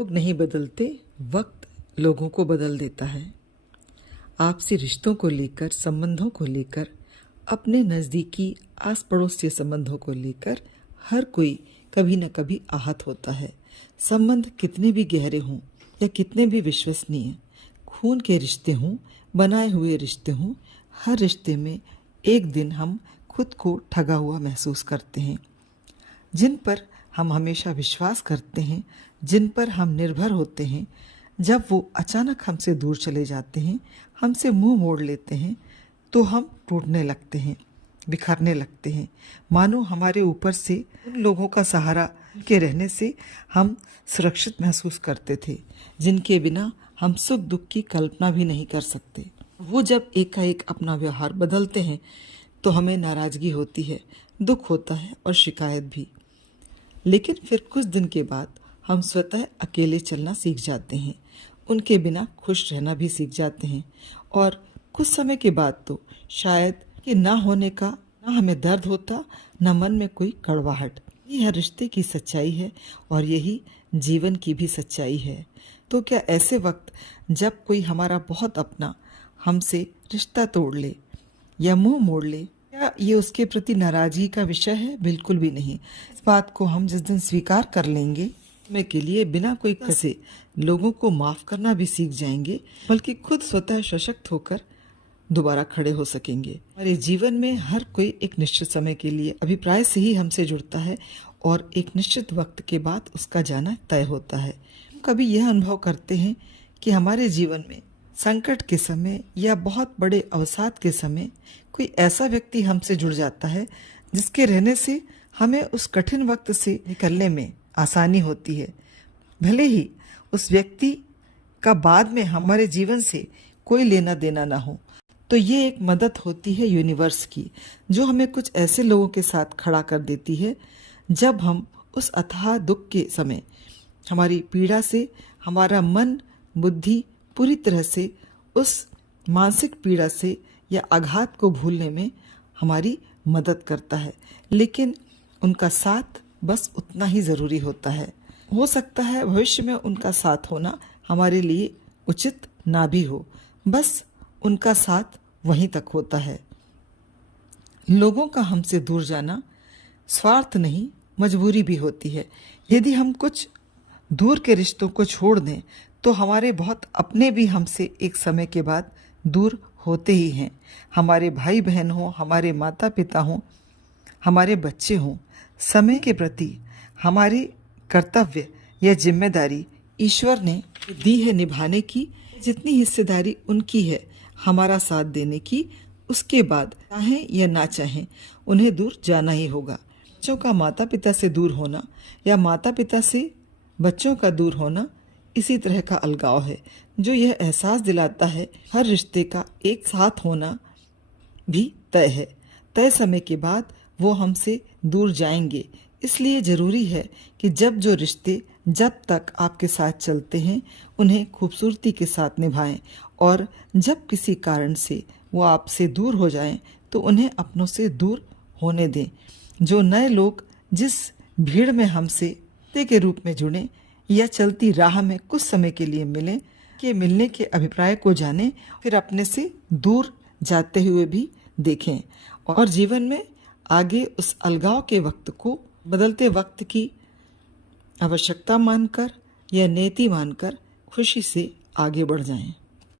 लोग नहीं बदलते, वक्त लोगों को बदल देता है। आपसी रिश्तों को लेकर, संबंधों को लेकर, अपने नज़दीकी आस पड़ोस के संबंधों को लेकर हर कोई कभी न कभी आहत होता है। संबंध कितने भी गहरे हों या कितने भी विश्वसनीय, खून के रिश्ते हों, बनाए हुए रिश्ते हों, हर रिश्ते में एक दिन हम खुद को ठगा हुआ महसूस करते हैं। जिन पर हम हमेशा विश्वास करते हैं, जिन पर हम निर्भर होते हैं, जब वो अचानक हमसे दूर चले जाते हैं, हमसे मुंह मोड़ लेते हैं, तो हम टूटने लगते हैं, बिखरने लगते हैं। मानो हमारे ऊपर से उन लोगों का सहारा के रहने से हम सुरक्षित महसूस करते थे, जिनके बिना हम सुख दुख की कल्पना भी नहीं कर सकते। वो जब एकाएक अपना व्यवहार बदलते हैं तो हमें नाराज़गी होती है, दुख होता है और शिकायत भी। लेकिन फिर कुछ दिन के बाद हम स्वतः अकेले चलना सीख जाते हैं, उनके बिना खुश रहना भी सीख जाते हैं, और कुछ समय के बाद तो शायद कि ना होने का ना हमें दर्द होता, ना मन में कोई कड़वाहट। ये हर रिश्ते की सच्चाई है और यही जीवन की भी सच्चाई है। तो क्या ऐसे वक्त जब कोई हमारा बहुत अपना हमसे रिश्ता तोड़ ले या मुंह मोड़ ले, क्या ये उसके प्रति नाराजगी का विषय है? बिल्कुल भी नहीं। इस बात को हम जिस दिन स्वीकार कर लेंगे, समय के लिए बिना कोई कसे लोगों को माफ करना भी सीख जाएंगे, बल्कि खुद स्वतः सशक्त होकर दोबारा खड़े हो सकेंगे। हमारे जीवन में हर कोई एक निश्चित समय के लिए अभिप्राय से ही हमसे जुड़ता है और एक निश्चित वक्त के बाद उसका जाना तय होता है। हम कभी यह अनुभव करते हैं कि हमारे जीवन में संकट के समय या बहुत बड़े अवसाद के समय कोई ऐसा व्यक्ति हमसे जुड़ जाता है जिसके रहने से हमें उस कठिन वक्त से निकलने में आसानी होती है, भले ही उस व्यक्ति का बाद में हमारे जीवन से कोई लेना देना ना हो। तो ये एक मदद होती है यूनिवर्स की, जो हमें कुछ ऐसे लोगों के साथ खड़ा कर देती है जब हम उस अथाह दुख के समय हमारी पीड़ा से हमारा मन बुद्धि पूरी तरह से उस मानसिक पीड़ा से या आघात को भूलने में हमारी मदद करता है। लेकिन उनका साथ बस उतना ही ज़रूरी होता है। हो सकता है भविष्य में उनका साथ होना हमारे लिए उचित ना भी हो, बस उनका साथ वहीं तक होता है। लोगों का हमसे दूर जाना स्वार्थ नहीं, मजबूरी भी होती है। यदि हम कुछ दूर के रिश्तों को छोड़ दें तो हमारे बहुत अपने भी हमसे एक समय के बाद दूर होते ही हैं। हमारे भाई बहन हों, हमारे माता पिता हों, हमारे बच्चे हों, समय के प्रति हमारी कर्तव्य या जिम्मेदारी ईश्वर ने दी है निभाने की। जितनी हिस्सेदारी उनकी है हमारा साथ देने की, उसके बाद चाहें या ना चाहें उन्हें दूर जाना ही होगा। बच्चों का माता पिता से दूर होना या माता पिता से बच्चों का दूर होना इसी तरह का अलगाव है, जो यह एहसास दिलाता है हर रिश्ते का एक साथ होना भी तय है। तय समय के बाद वो हमसे दूर जाएंगे। इसलिए ज़रूरी है कि जब जो रिश्ते जब तक आपके साथ चलते हैं उन्हें खूबसूरती के साथ निभाएं, और जब किसी कारण से वो आपसे दूर हो जाएं तो उन्हें अपनों से दूर होने दें। जो नए लोग जिस भीड़ में हमसे रिश्ते के रूप में जुड़ें या चलती राह में कुछ समय के लिए मिलें, के मिलने के अभिप्राय को जानें, फिर अपने से दूर जाते हुए भी देखें, और जीवन में आगे उस अलगाव के वक्त को बदलते वक्त की आवश्यकता मानकर या नीति मानकर खुशी से आगे बढ़ जाएं।